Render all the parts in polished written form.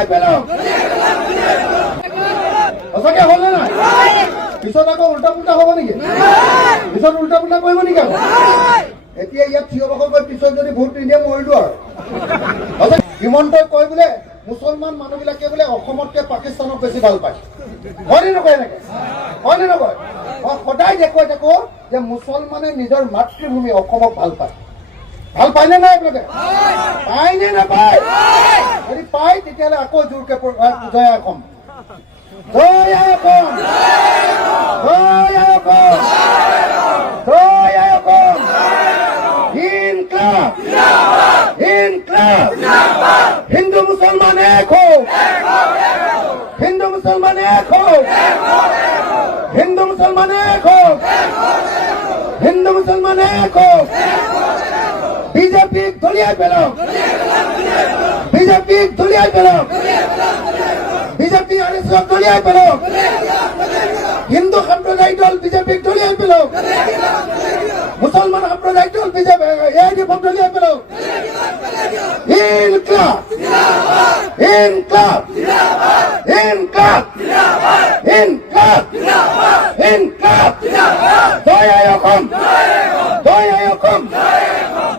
দলিয়াই পেলাওক সঁচাকে হ'ল নে নাই পিছত আকৌ উল্টা পুল্টা হ'ব নেকি পিছত উল্টা পুল্টা কৰিব নেকি আকৌ এতিয়া ইয়াত থিয় বসৰ গৈ পিছত যদি ভোট নিদিয়ে মৰিলো আৰু হিমন্তই কয় বোলে মুছলমান মানুহবিলাকে বোলে অসমতকৈ পাকিস্তানক বেছি ভাল পায় হয়নে নকয় এনেকে হয়নে নকয় মই সদায় দেখুৱাই থাকো যে মুছলমানে নিজৰ মাতৃভূমি অসমক ভাল পায় ভাল পায়নে নাই আপোনালোকে পায়নে নাপায় যদি পায় তেতিয়াহ'লে আকৌ জোৰকে জয় অসম জয় অসম জয় অসম জয় অসম ইনকলাব ইনকলাব হিন্দু মুসলমান এক হো হিন্দু মুসলমান এক হো হিন্দু মুসলমান এক হো হিন্দু মুসলমান এক হো বিজেপি দলিয়াই পেলাওক বিজেপি দলিয়াই পেলাওক বিজেপি আৰএছএছক দলিয়াই পেলাওক হিন্দু সম্প্ৰদায় দল বিজেপিক দলিয়াই পেলাওক মুছলমান সম্প্ৰদায় দল বিজেপি এআইডিএফক দলিয়াই পেলাওক ইনকলাব ইনকলাব ইনকলাব ইনকলাব ইনকলাব জয় অসম জয় অসম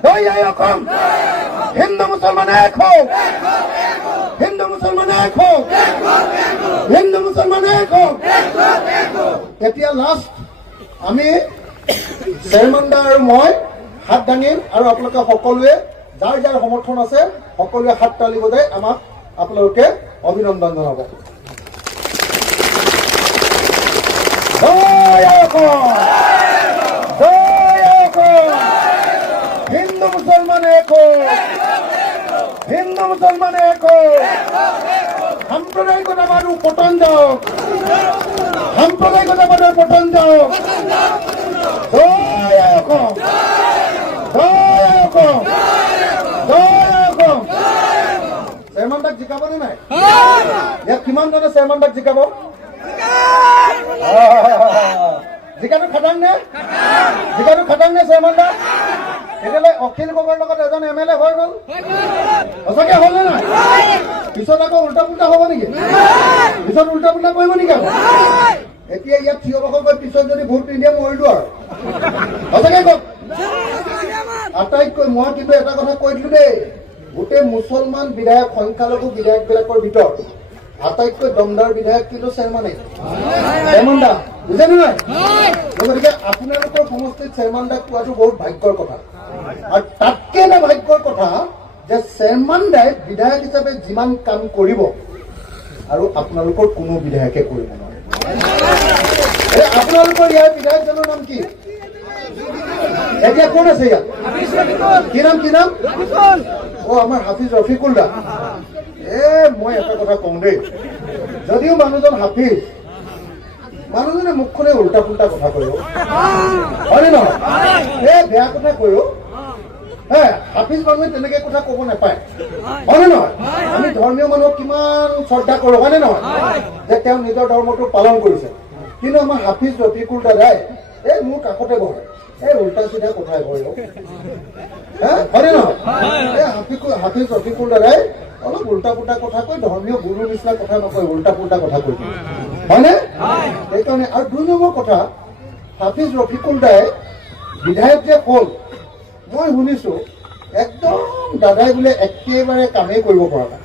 জয় অসম হিন্দু মুছলমান এক হোক হিন্দু মুছলমান এক হোক হিন্দু মুছলমান এক হোক এতিয়া লাষ্ট আমি চেয়াৰমেন আৰু মই হাত দাঙিম আৰু আপোনালোকে সকলোৱে যাৰ যাৰ সমৰ্থন আছে সকলোৱে হাত তালি বজাই আমাক আপোনালোকে অভিনন্দন জনাব জয় অসম জয় অসম হিন্দু মুছলমান এক হোক হিন্দু মুছলমান এক হোক সাম্প্ৰদায়িকতাবাদৰ পতন যাওক সাম্প্ৰদায়িকতাবাদৰ পতন যাওক জয় অসম জয় অসম জয় অসম চেয়াৰমেনক জিকাবনে নাই ইয়াত কিমান জনে চেয়াৰমেনক জিকাব জিকাটো খাটাং নে জিকাটো খাটাং নে চেয়াৰমেনক তেতিয়াহ'লে অখিল গগৈৰ লগত এজন এমএলএ হৈ গ'ল সঁচাকে হ'ল নে নাই পিছত আকৌ উল্টা পুল্টা হ'ব নেকি পিছত উল্টা পুল্টা কৰিব নেকি আকৌ এতিয়া ইয়াত থিয় বসৰ গৈ পিছত যদি ভোট নিদিয়ে মৰিলো আৰু সঁচাকে কওক আটাইতকৈ মই কিন্তু এটা কথা কৈ দিলো দেই গোটেই মুছলমান বিধায়ক সংখ্যালঘু বিধায়কবিলাকৰ ভিতৰত আটাইতকৈ দমদাৰ বিধায়ক কিন্তু চেয়াৰমেনে চেয়াৰমেন দা বুজেনে নাই গতিকে আপোনালোকৰ সমষ্টিত চেয়াৰমেন দাক পোৱাটো বহুত ভাগ্যৰ কথা আৰু তাতকৈ এটা ভাগ্যৰ কথা যে চেয়াৰমেন দাই বিধায়ক হিচাপে যিমান কাম কৰিব আৰু আপোনালোকৰ কোনো বিধায়কে কৰিব নোৱাৰে আপোনালোকৰ ইয়াৰ বিধায়কজনৰ নাম কি এতিয়া কোন আছে ইয়াত কি নাম আমাৰ হাফিজ ৰফিকুল দা মই এটা কথা কওঁ দেই যদিও মানুহজন হাফিজ মানুহজনে মুখখনে উল্টা পুল্টা কথা কয় হয়নে নহয় বেয়া কথা কয় হাফিজ মানুহে তেনেকে কথা ক'ব নাপায় হয়নে নহয় আমি ধৰ্মীয় মানুহক কিমান শ্ৰদ্ধা কৰোঁ হয়নে নহয় যে তেওঁ নিজৰ ধৰ্মটো পালন কৰিছে কিন্তু আমাৰ হাফিজ ৰফিকুল দাদাই মোৰ কাষতে বহে উল্টা চিধা কথাই কয় হয়নে নহয় হাফিজ ৰফিকুল দাদাই অলপ উল্টা পুল্টা কথা কৈ ধৰ্মীয় গুৰুৰ নিচিনা কথা নকয় উল্টা পুল্টা কথা কৈ হয়নে সেইকাৰণে আৰু ২ নম্বৰ কথা হাফিজ ৰফিকুল দাই বিধায়ক যে হ'ল মই শুনিছো একদম দাদাই বোলে একেবাৰে কামেই কৰিব পৰা নাই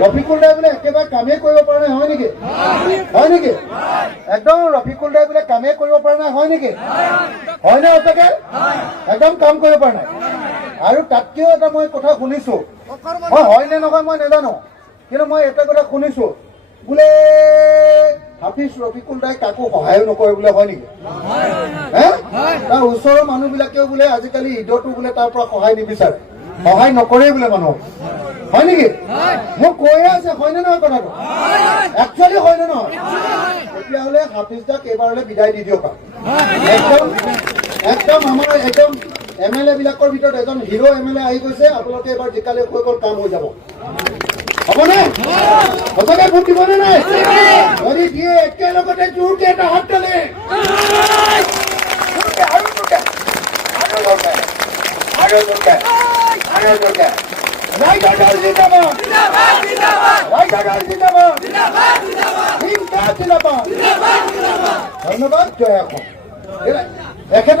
ৰফিকুল দাই বোলে একেবাৰে কামেই কৰিব পৰা নাই হয় নেকি একদম ৰফিকুল দাই বোলে কামেই কৰিব পৰা নাই হয় নেকি হয়নে সঁচাকে একদম কাম কৰিব পৰা নাই আৰু তাতকেও এটা মই কথা শুনিছো মই হয় নে নহয় মই নাজানো কিন্তু মই এটা কথা শুনিছো বোলে হাফিজ ৰফিকুল দাই কাকো সহায় নকৰে বোলে হয় নেকি তাৰ ওচৰৰ মানুহবিলাকেও বোলে আজিকালি ঈদতো বোলে তাৰ পৰা সহায় নিবিচাৰে সহায় নকৰে বোলে মানুহক হয় নেকি মোক কৈয়ে আছে হয়নে নহয় কথাটো একচুৱেলি হয়নে নহয় তেতিয়াহ'লে হাফিজ দাক এইবাৰলৈ বিদায় দি দিয়ক একদম আমাৰ একদম এমএলএ বিলাকৰ ভিতৰত এজন হিৰো এমএলএ আহি গৈছে আপোনালোকে এবাৰ জিকালে হৈ গ'ল কাম হৈ যাব হ'বনে সঁচাকে ভোট দিবনে নাই যদি দিয়ে একেলগতে জোৰকে এটা হাত তালে আৰু জোৰকে ৰাইজৰ দল জিন্দাবাদ হিংসাগাৰ জিন্দাবাদ, হিংসা জিন্দাবাদ। ধন্যবাদ, জয় এখন।